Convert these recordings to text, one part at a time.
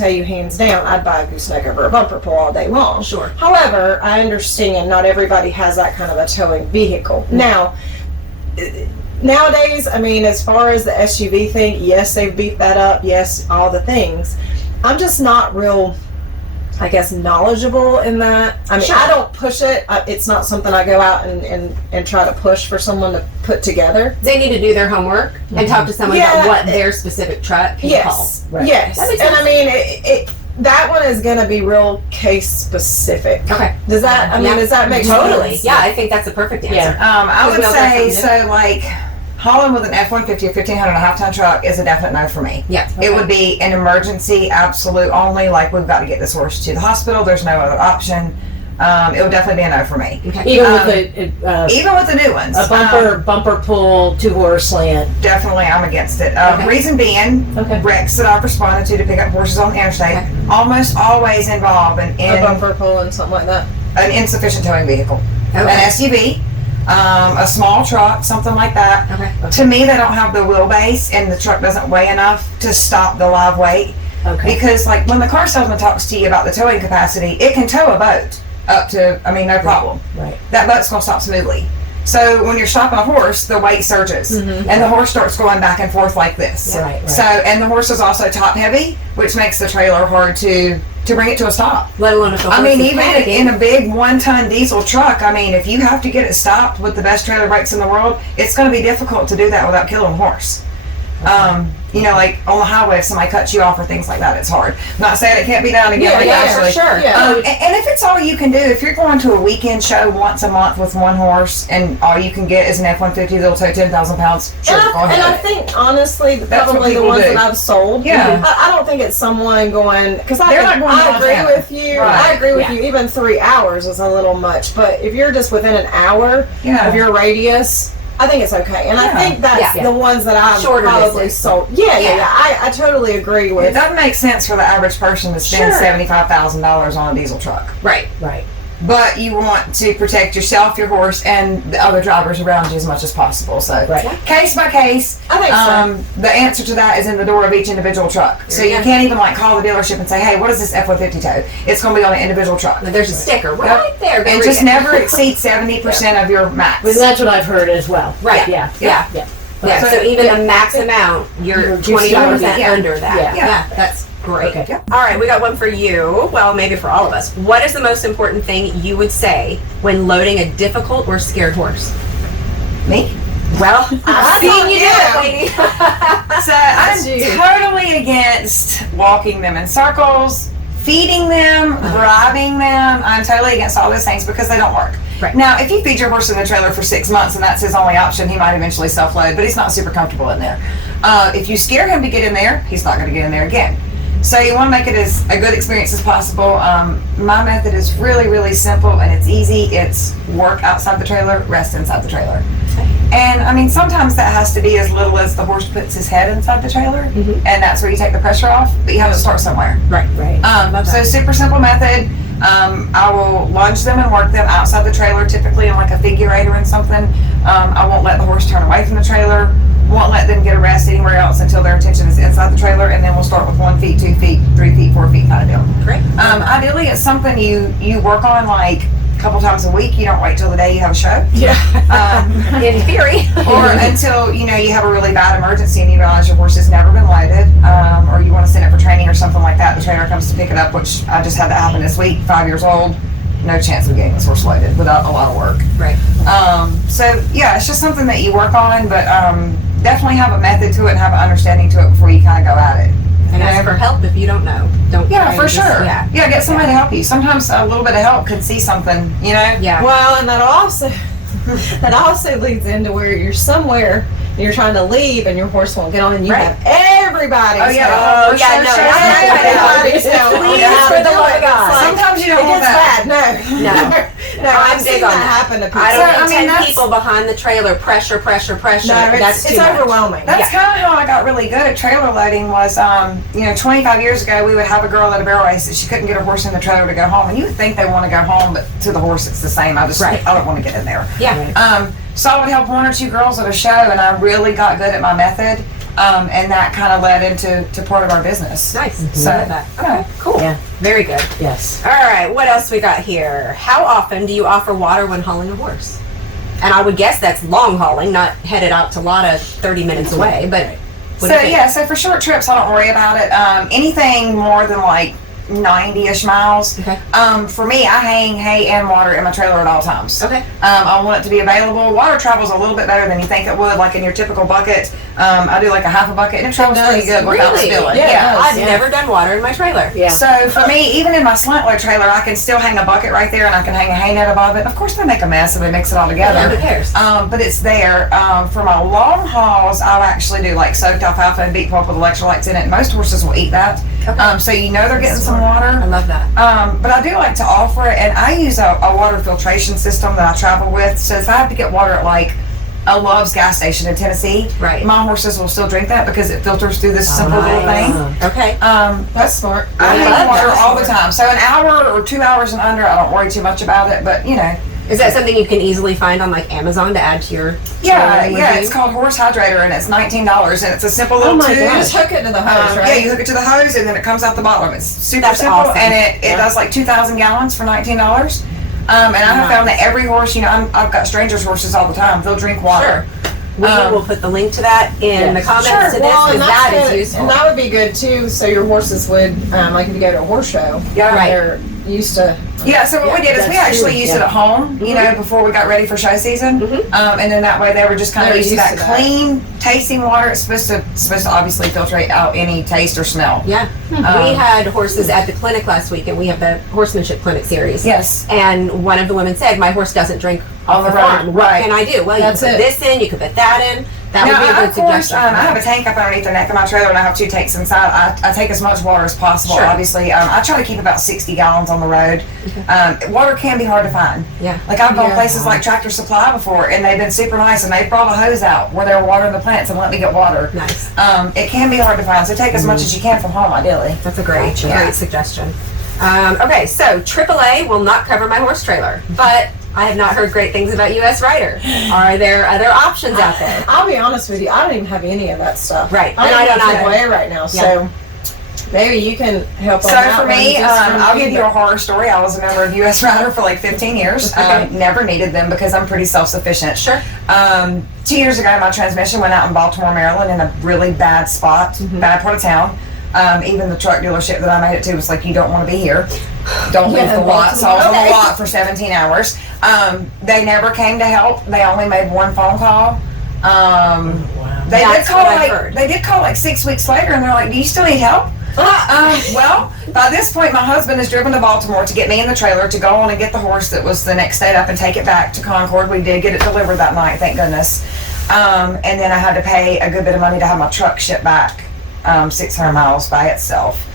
tell you hands down, I'd buy a gooseneck over a bumper pull all day long. Sure. However, I understand not everybody has that kind of a towing vehicle. Now, nowadays, I mean, as far as the SUV thing, yes, they've beefed that up. Yes, all the things. I'm just not real, I guess, knowledgeable in that. I mean, Sure. I don't push it. It's not something I go out and try to push for someone to put together. They need to do their homework and talk to someone about what their specific truck can Yes. call. Right. Yes. That makes And I sense. mean, that one is going to be real case specific. Okay. Does that, I mean, does that make Totally. sense? Yeah, I think that's the perfect answer. I would Because we all got say, something so like, hauling with an F-150 or 1500 and a half ton truck is a definite no for me. Yeah. It would be an emergency, absolute only, like we've got to get this horse to the hospital, there's no other option. It would definitely be a no for me. Okay. Even with Even with the new ones. a bumper pull, 2-horse slant. Definitely, I'm against it. Okay. Reason being, Okay. wrecks that I've responded to pick up horses on the interstate Okay. almost always involve A bumper pull and something like that. an insufficient towing vehicle. Okay. An SUV, a small truck, something like that. Okay. To me, they don't have the wheelbase and the truck doesn't weigh enough to stop the live weight. Okay. Because like when the car salesman talks to you about the towing capacity, it can tow a boat up to, I mean, no problem. Right. That boat's gonna stop smoothly. So when you're stopping a horse, the weight surges and the horse starts going back and forth like this. Right, right. So, and the horse is also top heavy, which makes the trailer hard to bring it to a stop. Let alone if the I horse mean, is even panicking. in a big 1-ton diesel truck, I mean, if you have to get it stopped with the best trailer brakes in the world, it's going to be difficult to do that without killing a horse. You know, like on the highway, if somebody cuts you off or things like that, it's hard. I'm not saying it can't be done again, like actually. sure. And if it's all you can do, if you're going to a weekend show once a month with one horse and all you can get is an F-150 that'll tow 10,000 pounds, sure, go And ahead. I think, honestly, That's what probably the people ones do. that I've sold, Yeah. I don't think it's someone going, because They're not going I agree downtown. with you. Right. I agree with Yeah. you. Even 3 hours is a little much. But if you're just within an hour Yeah. of your radius, I think it's okay. And I Yeah. think that's Yeah. the ones that I've Shorter probably distance. sold. Yeah. I totally agree It with. doesn't make sense for the average person to spend Sure. $75,000 on a diesel truck. Right. Right. But you want to protect yourself, your horse, and the other drivers around you as much as possible. So, Right. case by case, I think so. the answer to that is in the door of each individual truck. So you Yeah. can't even like call the dealership and say, "Hey, what is this F-150 tow?" It's going to be on an individual truck, There's a sticker right Yep. there. Go and read just it. never exceed 70% of your max. But that's what I've heard as well. Right. Yeah. Yeah. Yeah. Yeah, so even the max amount, you're You're just 20% yeah. under that. Yeah. Yeah, that's great. Okay. All right, we got one for you. Well, maybe for all of us. What is the most important thing you would say when loading a difficult or scared horse? Me? Well, I've seen you do it, you. lady. So I'm you. totally against walking them in circles, feeding them, driving them. I'm totally against all those things because they don't work. Right. Now, if you feed your horse in the trailer for 6 months and that's his only option, he might eventually self-load, but he's not super comfortable in there. If you scare him to get in there, he's not going to get in there again. So you want to make it as a good experience as possible. My method is really, really simple and it's easy. It's work outside the trailer, rest inside the trailer. And I mean, sometimes that has to be as little as the horse puts his head inside the trailer, and that's where you take the pressure off, but you have to start somewhere. Right. Right. So super simple method. I will lunge them and work them outside the trailer, typically in like a figurator and something. I won't let the horse turn away from the trailer. Won't let them get a rest anywhere else until their attention is inside the trailer, and then we'll start with 1 feet, 2 feet, 3 feet, 4 feet kind of deal. Great. Ideally, it's something you work on like a couple times a week. You don't wait till the day you have a show. In theory. Or until you have a really bad emergency and you realize your horse has never been loaded, or you want to send it for training or something like that. The trainer comes to pick it up, which I just had that happen this week. 5 years old, no chance of getting this horse loaded without a lot of work. Right. So yeah, it's just something that you work on, but definitely have a method to it and have an understanding to it before you kind of go at it. And ask for help if you don't know. Don't Yeah, try for and just- sure. Yeah. Get somebody to help you. Sometimes a little bit of help can see something. Yeah. Well, and that also leads into where you're somewhere and you're trying to leave and your horse won't get on and you Right. have everybody's Oh, yeah. help. Oh, yeah, no, Everybody's help. Please, Yeah, for the do love it. of God. It's like, Sometimes you don't it want gets that. bad. No. No, I'm I've big seen on that that. happen to people. I don't So, I need mean, 10 that's- people behind the trailer. Pressure. No, That's it's too much. overwhelming. That's kind of how I got really good at trailer loading was, 25 years ago, we would have a girl at a barrel race that she couldn't get her horse in the trailer to go home. And you would think they want to go home, but to the horse, it's the same. I don't want to get in there. Yeah. So I would help 1 or 2 girls at a show, and I really got good at my method. And that kind of led into part of our business. Nice. So, I love that. Okay, cool. Yeah. Very good. Yes. All right, what else we got here? How often do you offer water when hauling a horse? And I would guess that's long hauling, not headed out to Lotta 30 minutes away, but what do you think? So for short trips, I don't worry about it. Anything more than like 90-ish miles. Okay. For me, I hang hay and water in my trailer at all times. Okay. I want it to be available. Water travels a little bit better than you think it would, like in your typical bucket. I do like a half a bucket, and it travels pretty good without Really? spilling. Yeah, I've Yeah. never done water in my trailer. Yeah. So for me, even in my slant load trailer, I can still hang a bucket right there, and I can hang a hay net above it. Of course, they make a mess and they mix it all Yeah, together. who cares? But it's there. For my long hauls, I'll actually do like soaked alfalfa and beet pulp with electrolytes in it. Most horses will eat that. Okay. So you know they're getting some water. I love that. But I do like to offer it, and I use a water filtration system that I travel with. So if I have to get water at like a Love's gas station in Tennessee, Right. my horses will still drink that because it filters through this simple little thing. Okay. That's smart. I love hang water that. all the time. So an hour or 2 hours and under, I don't worry too much about it. But Is that something you can easily find on like Amazon to add to your yeah, trailer yeah. review? It's called Horse Hydrator, and it's $19, and it's a simple little my tube. gosh. Just hook it to the hose, Yeah, right? you hook it to the hose, and then it comes out the bottom. It's super That's simple, awesome. and it does like 2,000 gallons for $19. And I have found that every horse, I've got strangers' horses all the time. They'll drink water. Sure. We will put the link to that in the comments Sure. to this Well, because and that that's is good, useful. and that would be good too. So your horses would, like, if you go to a horse show, Yeah. Right. they're used to. Yeah, so what we did is we that's actually true, used yeah. it at home, before we got ready for show season. And then that way they were just kind of They're used to used that to that. clean, tasting water. It's supposed to obviously filtrate out any taste or smell. Yeah. We had horses at the clinic last week, and we have the Horsemanship Clinic series. Yes. And one of the women said, my horse doesn't drink On off the the road, farm. What right. can I do? Well, you That's can put it. this in, you can put that in. That would Now, be a good of course, suggestion. I have a tank up underneath the neck of my trailer, and I have 2 tanks inside. I take as much water as possible, Sure. obviously. I try to keep about 60 gallons on the road. Water can be hard to find. Yeah. Like, I've gone Yeah. places like Tractor Supply before, and they've been super nice, and they've brought a hose out where they were watering the plants and let me get water. Nice. It can be hard to find, so take as much as you can from home, ideally. That's a great Yeah. suggestion. Okay, so AAA will not cover my horse trailer, but I have not heard great things about US Rider. Are there other options out there? I'll be honest with you, I don't even have any of that stuff. Right. I'm And I in don't either. AAA right now, so maybe you can help. So on that for me, one, just from I'll give you a feedback. horror story. I was a member of US Rider for like 15 years. Okay. Never needed them because I'm pretty self-sufficient. Sure. 2 years ago, my transmission went out in Baltimore, Maryland, in a really bad spot, bad part of town. Even the truck dealership that I made it to was like, you don't want to be here. Don't leave Yeah, the lot. So I was on okay. the lot for 17 hours. They never came to help. They only made one phone call. Wow. They did That's call what I've heard. They did call like 6 weeks later, and they're like, "Do you still need help?" Well, by this point, my husband has driven to Baltimore to get me in the trailer to go on and get the horse that was the next state up and take it back to Concord. We did get it delivered that night, thank goodness. And then I had to pay a good bit of money to have my truck shipped back 600 miles by itself.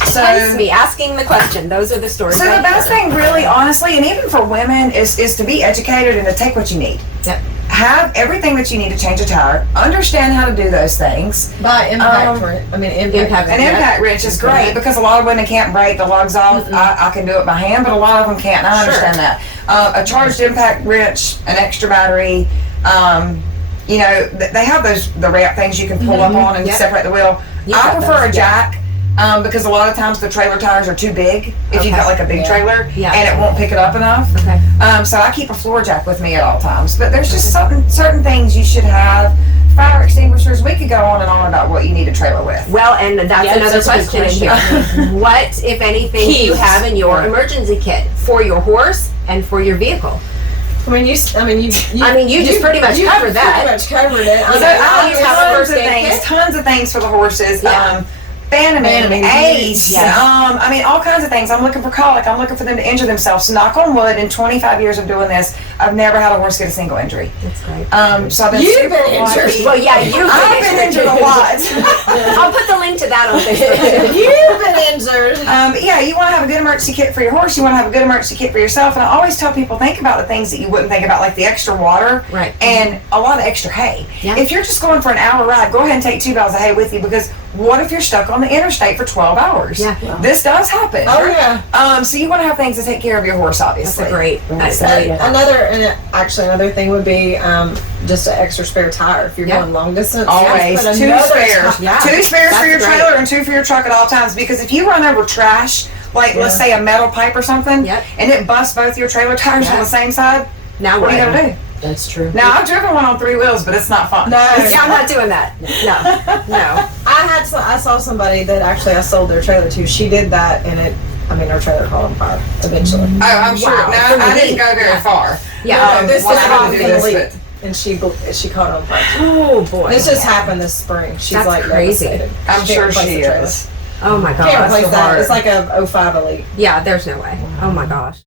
Hence me asking the question. Those are the stories. So the I've best heard. thing, really, honestly, and even for women, is to be educated and to take what you need. Yep. Have everything that you need to change a tire. Understand how to do those things. By impact, Um, Impact. An impact wrench is great because a lot of women can't break the lugs off. I can do it by hand, but a lot of them can't. And I Sure. understand that. A charged impact wrench, an extra battery. They have the wrap things you can pull up on and Yep. separate the wheel. You've I got prefer those, a yeah. jack. Because a lot of times the trailer tires are too big if you've Okay. got like a big Yeah. trailer Yeah. and it won't pick it up enough. Okay. So I keep a floor jack with me at all times. But there's just certain things you should have. Fire extinguishers. We could go on and on about what you need a trailer with. Well, and that's Yes, another that's a good question in here. What, if anything, do you Keys. have in your emergency kit for your horse and for your vehicle? you just pretty much covered that. Pretty much covered it. So So I you have have a tons first of aid things, kit? tons of things for the horses. Yeah. Banamine, ACE, Yeah. all kinds of things. I'm looking for colic. I'm looking for them to injure themselves. Knock on wood, in 25 years of doing this, I've never had a horse get a single injury. That's great. So I've been You've super been lucky. injured. Well, yeah, you've I've been injured a lot. I'll put the link to that on Facebook. You've been injured. You want to have a good emergency kit for your horse. You want to have a good emergency kit for yourself. And I always tell people, think about the things that you wouldn't think about, like the extra water Right. and a lot of extra hay. Yeah. If you're just going for an hour ride, go ahead and take 2 bales of hay with you because What if you're stuck on the interstate for 12 hours? Yeah. This does happen. Oh yeah. So you want to have things to take care of your horse, That's obviously. a great. That's Uh, great. another thing would be just an extra spare tire if you're Yeah. going long distance. Always Put two another spares. ti- Yeah. Two spares for That's your great. trailer and two for your truck at all times. Because if you run over trash, like let's say a metal pipe or something, Yep. and it busts both your trailer tires on Yeah. the same side, Now what what? are you gonna do? That's true. Now I've driven one on 3 wheels, but it's not fun. No. Yeah, I'm not doing that. No. I saw somebody that actually I sold their trailer to. She did that, and our trailer caught on fire eventually. Oh, I'm sure. Wow. No, I didn't go very far. Yeah. This when was I had off to the do this, leak, and she caught on fire. Oh boy. This just happened this spring. She's That's like crazy. devastated. I'm Can't sure replace she the trailer. is. Oh my Can't gosh. replace so that. hard. It's like a 05 Elite. Yeah, there's no way. Oh my gosh.